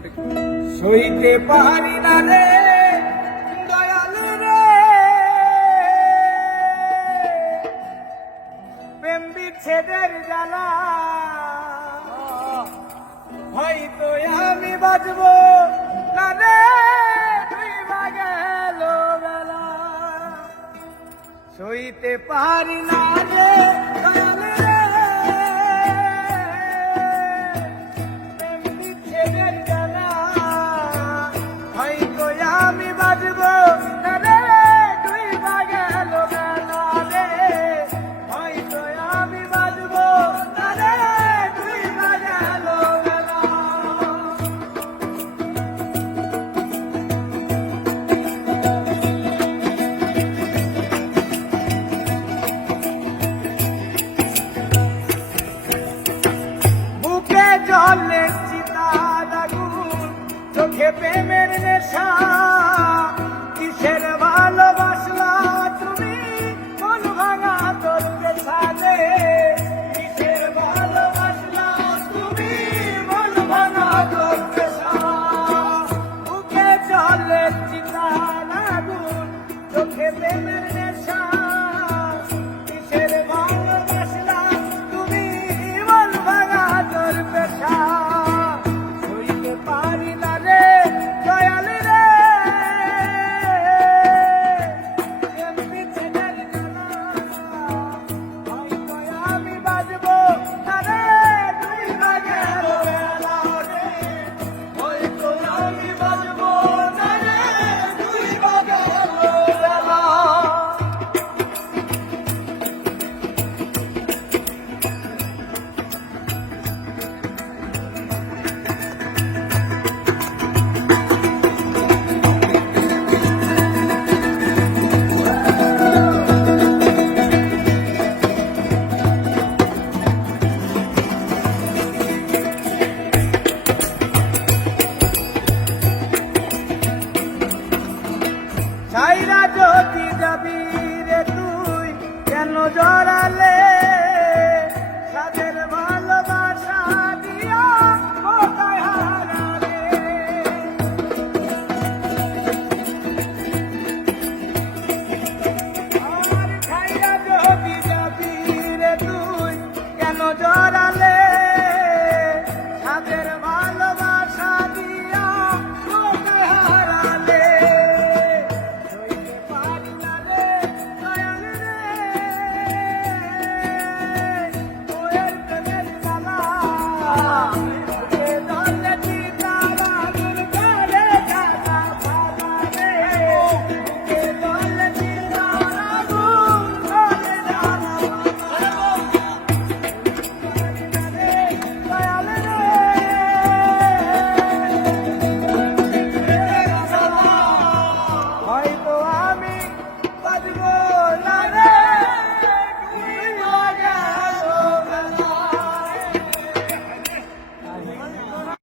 সইতে পারি না রে দয়াল রে প্রেম বিচ্ছেদের জ্বালা, হয়তো আমি বাঁচবো না রে তুই গেল বেলা। সইতে পারি না রে দয়াল রে প্রেম বিচ্ছেদের জ্বালা, হয়তো আমি বাঁচবো না রে তুই গেল বেলা রে, হয়তো আমি বাঁচবো না রে তুই গেল বেলা। বুকে জলে চিতা আগুন, চোখে প্রেমের নেশা,